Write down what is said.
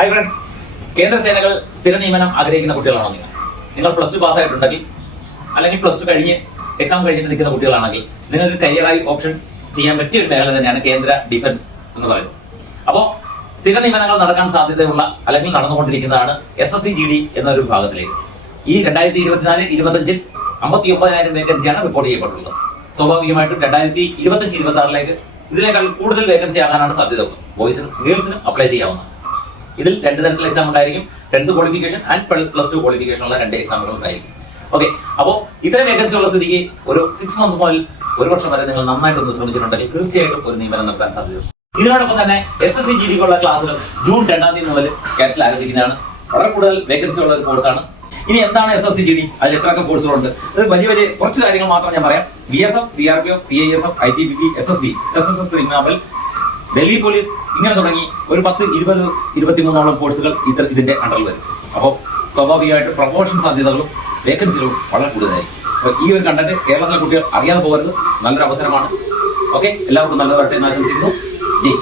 Hi friends, കേന്ദ്ര സേനകൾ സ്ഥിര നിയമനം ആഗ്രഹിക്കുന്ന കുട്ടികളാണോ നിങ്ങൾ പ്ലസ് ടു പാസ്സായിട്ടുണ്ടെങ്കിൽ അല്ലെങ്കിൽ പ്ലസ് ടു കഴിഞ്ഞ് എക്സാം കഴിഞ്ഞിട്ട് നിൽക്കുന്ന കുട്ടികളാണെങ്കിൽ നിങ്ങൾക്ക് കരിയറായി ഓപ്ഷൻ ചെയ്യാൻ പറ്റിയ ഒരു മേഖല തന്നെയാണ് കേന്ദ്ര ഡിഫൻസ് എന്ന് പറയുന്നത്. അപ്പോൾ സ്ഥിര നിയമനങ്ങൾ നടക്കാൻ സാധ്യതയുള്ള അല്ലെങ്കിൽ നടന്നുകൊണ്ടിരിക്കുന്നതാണ് SSC-GD എന്നൊരു വിഭാഗത്തിലേക്ക്. ഈ 2024-25 59,000 വേക്കൻസിയാണ് റിപ്പോർട്ട് ചെയ്യപ്പെട്ടുള്ളത്. സ്വാഭാവികമായിട്ടും 2025-26 ഇതിനേക്കാൾ കൂടുതൽ വേക്കൻസി ആകാനാണ് സാധ്യത. ബോയ്സിനും ഗേൾസിനും അപ്ലൈ ചെയ്യാവുന്നതാണ്. ഇതിൽ 2 തരത്തിലുള്ള എക്സാം ഉണ്ടായിരിക്കും. 10th qualification and plus 2 qualification ഉള്ള 2 എക്സാമുകൾ ഉണ്ടായിരിക്കും. ഓക്കെ, അപ്പോൾ ഇത്തരം വേക്കൻസി ഉള്ള സ്ഥിതിക്ക് ഒരു 6 മന്ത് മുതൽ 1 വർഷം വരെ നിങ്ങൾ നന്നായിട്ടൊന്ന് ശ്രമിച്ചിട്ടുണ്ടെങ്കിൽ തീർച്ചയായിട്ടും ഒരു നിയമനം നടത്താൻ സാധ്യതയുണ്ട്. ഇതിനോടൊപ്പം തന്നെ SSC-GD-ക്കുള്ള ക്ലാസ്സുകൾ ജൂൺ 2 മുതൽ ക്ലാസ്സിൽ ആരംഭിക്കുന്നതാണ്. വളരെ കൂടുതൽ വേക്കൻസി ഉള്ള ഒരു കോഴ്സാണ്. ഇനി എന്താണ് SSC-GD? അതിൽ എത്രയൊക്കെ കോഴ്സുകളുണ്ട്? അത് വലിയ കുറച്ച് കാര്യങ്ങൾ മാത്രം ഞാൻ പറയാം. BSF, CRPF, CISF, ITBP, SSB, SSS, tribunal, Delhi police, ഇങ്ങനെ തുടങ്ങി ഒരു 10, 20, 23 കോഴ്സുകൾ ഇതിന്റെ അണ്ടറിൽ വരും. അപ്പോൾ സ്വാഭാവികമായിട്ട് പ്രൊമോഷൻ സാധ്യതകളും വേക്കൻസികളും വളരെ കൂടുതലായിരിക്കും. അപ്പോൾ ഈ ഒരു കണ്ടന്റ് കേരളത്തിലെ കുട്ടികൾ അറിയാതെ പോകരുത്. നല്ലൊരു അവസരമാണ്. ഓക്കെ, എല്ലാവർക്കും നല്ലതായിട്ട് ആശംസിക്കുന്നു. ജയ്.